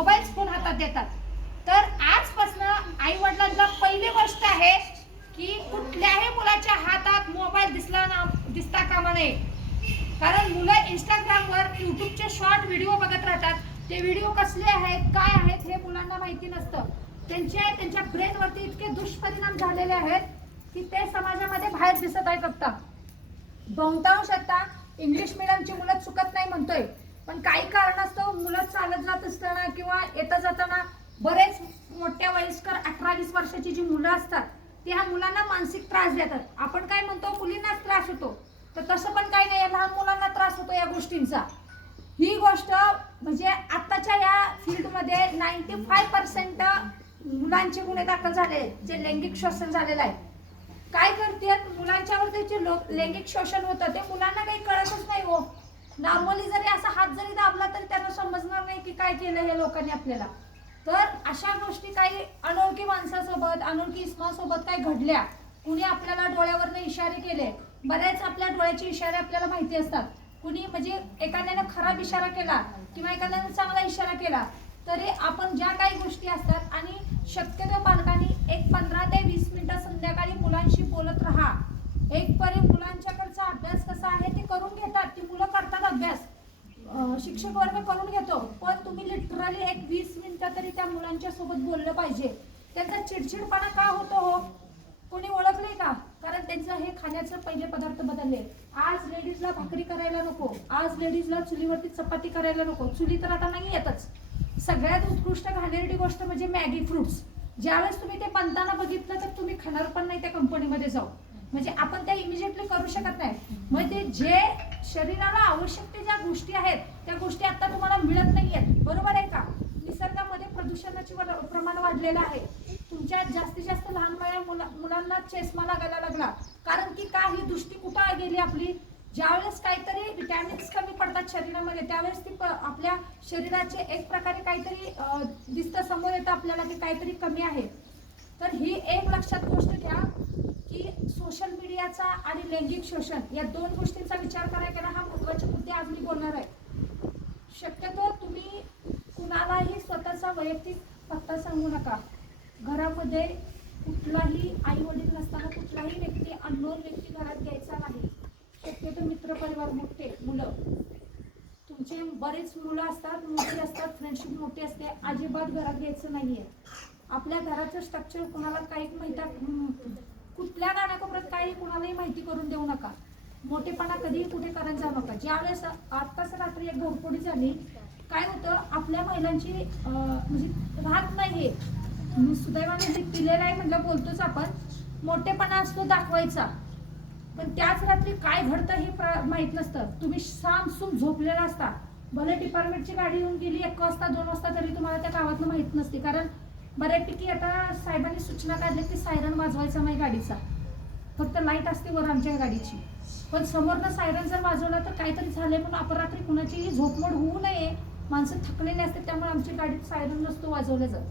Mobile phone हातात देतात. तर आजपासून आई वडिलांना पहिली गोष्ट आहे की कुठल्याही मुलाच्या हातात मोबाईल दिसता कामा नये. कारण मुलं इंस्टाग्रामवर यूट्यूबचे शॉर्ट व्हिडिओ बघत राहतात. ते व्हिडिओ कसले आहेत काय आहेत हे मुलांना माहिती नसतं. त्यांच्या ब्रेनवरती इतके दुष्परिणाम झालेले आहेत की ते समाजामध्ये बाहेर दिसत आहेत. आता बहुतांश आता इंग्लिश मीडियमची मुलं चुकत नाही म्हणतोय, पण काही कारणास्तव मुलं चालत जात असताना किंवा येता जाताना बरेच मोठ्या वयस्कर 18-20 वर्षाची जी मुलं असतात ते ह्या मुलांना मानसिक त्रास देतात. आपण काय म्हणतो मुलींनाच त्रास होतो, तर तसं पण काही नाही, लहान मुलांना त्रास होतो या गोष्टींचा. ही गोष्ट म्हणजे आताच्या या फील्डमध्ये 95% मुलांचे गुन्हे दाखल झाले जे लैंगिक शोषण झालेलं आहे. काय करतात मुलांच्यावर त्याचे लैंगिक शोषण होतं ते मुलांना काही कळतच नाही. हो, नॉर्मली जरी असा हात जरी दाबला तरी त्यांना समजणार नाही की काय केलं हे लोकांनी आपल्याला. तर अशा गोष्टी काही अनोळखी माणसासोबत अनोळखी इस्मासोबत काही घडल्या, कुणी आपल्याला डोळ्यावरनं इशारे केले. बरेच आपल्या डोळ्याचे इशारे आपल्याला माहिती असतात. कुणी म्हणजे एखाद्याने खराब इशारा केला किंवा एखाद्याने चांगला इशारा केला तरी आपण ज्या काही गोष्टी असतात आणि शक्यतो पालकांनी एक 15 ते 20 मिनिटं संध्याकाळी मुलांशी बोलत राहा. एक परी मुलांच्याकडचा अभ्यास कसा आहे ते करून घेतात, ती मुलं करतात अभ्यास, शिक्षक वर्ग करून घेतो, पण तुम्ही लिटरली एक 20 मिनिटं तरी त्या मुलांच्या सोबत बोललं पाहिजे. त्यांचा चिडचिडपणा का होतो हो कोणी ओळखले का? कारण त्यांचं हे खाण्याचं पहिले पदार्थ बदलले. आज लेडीजला भाकरी करायला नको, आज लेडीजला चुलीवरती चपाती करायला नको. चुली तर आता नाही येतच. सगळ्यात उत्कृष्ट घाणेरडी गोष्ट म्हणजे मॅगी फ्रूट्स. ज्यावेळेस तुम्ही ते बनताना बघितलं तर तुम्ही खाणार पण नाही त्या कंपनीमध्ये जाऊ. म्हणजे आपण त्या इमिजिएटली करू शकत नाही. म्हणजे जे शरीराला आवश्यक ज्या गोष्टी आहेत त्या गोष्टी आता तुम्हाला मिळत नाहीयेत. बरोबर आहे का? निसर्गामध्ये प्रदूषणाचे प्रमाण वाढलेलं आहे. तुमच्या जास्तीत जास्त लहान वया मुलांना चष्मा लागायला लागला. कारण की का ही दृष्टी कुठं गेली आपली? ज्यावेळेस काहीतरी विटॅमिन्स कमी पडतात शरीरामध्ये त्यावेळेस ती आपल्या शरीराचे एक प्रकारे काहीतरी दिसतं, समोर येतं आपल्याला की काहीतरी कमी आहे. तर ही एक लक्षात गोष्ट घ्या की सोशल मीडियाचा आणि लैंगिक शोषण या दोन गोष्टींचा विचार करायला गेला हा महत्त्वाचे मुद्दे आज मी बोलणार आहे. शक्यतो तुम्ही कुणालाही स्वतःचा वैयक्तिक पत्ता सांगू नका. घरामध्ये कुठलाही आई वडील नसताना कुठलाही व्यक्ती अननोन व्यक्ती घरात घ्यायचा नाही. शक्यतो मित्रपरिवार मोठे मुलं तुमचे बरेच मुलं असतात, मोठी असतात, फ्रेंडशिप मोठी असते, अजिबात घरात घ्यायचं नाहीये. आपल्या घराचं स्ट्रक्चर कुणाला काही माहिती कुठल्या गाण्याकोपऱ्यात काही कुणालाही माहिती करून देऊ नका. मोठेपणा कधीही कुठे करायला जाऊ नका. ज्यावेळेस आत्ताच रात्री एक घरफोडी झाली, काय होतं आपल्या महिलांची म्हणजे राहत नाही. मी सुदैवाने दिलेलं आहे म्हटलं बोलतोच आपण. मोठेपणा असतो दाखवायचा, पण त्याच रात्री काय घडतं हे माहीत नसतं. तुम्ही सामसूम झोपलेला असता, भले डिपार्टमेंटची गाडी येऊन गेली 1 वाजता 2 वाजता तरी तुम्हाला त्या गावातनं माहीत नसते. कारण बऱ्यापैकी आता साहेबांनी सूचना काढल्या की सायरन वाजवायचा नाही गाडीचा, फक्त लाईट असते वर आमच्या गाडीची. पण समोरनं सायरन जर वाजवला तर काहीतरी झालंय म्हणून अपरात्री कुणाचीही झोपमोड होऊ नये. माणसं थकलेली असते त्यामुळे आमची गाडीत सायरन नसतो वाजवलं जात.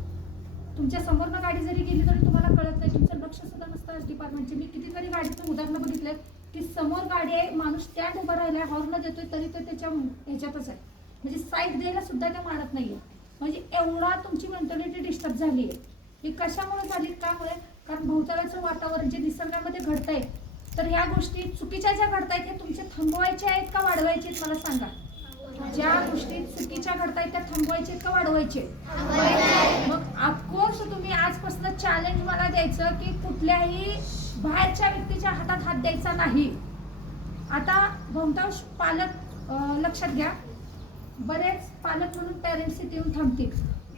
तुमच्या समोरनं गाडी जरी गेली तरी तुम्हाला कळत नाही, तुमचं लक्ष सुद्धा नसतं डिपार्टमेंटचे. मी कितीतरी गाडीचं उदाहरणं बघितलं की समोर गाडी आहे, माणूस स्टँड उभा राहिला, हॉर्न देतोय तरी तो त्याच्या ह्याच्यातच आहे, म्हणजे साईड द्यायला सुद्धा ते मानत नाहीये. म्हणजे एवढा तुमची मेंटॅलिटी डिस्टर्ब झाली आहे. ही कशामुळे झाली? त्यामुळे कारण भोवतालाचं वातावरण जे निसर्गामध्ये घडतंय, तर ह्या गोष्टी चुकीच्या ज्या घडतायत हे तुमचे थांबवायचे आहेत का वाढवायचे आहेत मला सांगा. ज्या गोष्टी चुकीच्या घडतायत त्या थांबवायचे का वाढवायचे? मग ऑफकोर्स तुम्ही आजपासून चॅलेंज मला द्यायचं की कुठल्याही बाहेरच्या व्यक्तीच्या हातात हात द्यायचा नाही. आता बहुतांश पालक लक्षात घ्या, बरेच पालक म्हणून पेरेंट्स इथे येऊन थांबतील,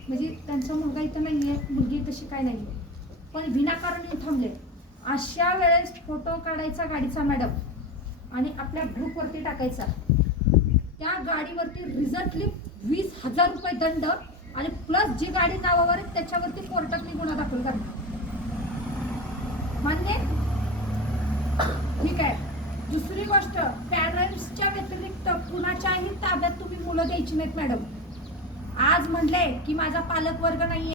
म्हणजे त्यांचा मुलगा इथं नाहीये, मुलगी तशी काय नाहीये, पण विनाकारण येऊन थांबले. अशा वेळेस फोटो काढायचा गाडीचा मॅडम आणि आपल्या ग्रुपवरती टाकायचा. त्या गाडीवरती रिझल्टली 20,000 रुपये दंड आणि प्लस जी गाडी नावावर आहे त्याच्यावरती कोर्टात मी गुन्हा दाखल करणार. मान्य? ठीक आहे. दुसरी गोष्ट, पॅरेंट्सच्या व्यतिरिक्त कुणाच्याही ताब्यात तुम्ही मुलं द्यायची नाहीत मॅडम. आज म्हणले की माझा पालक वर्ग नाहीये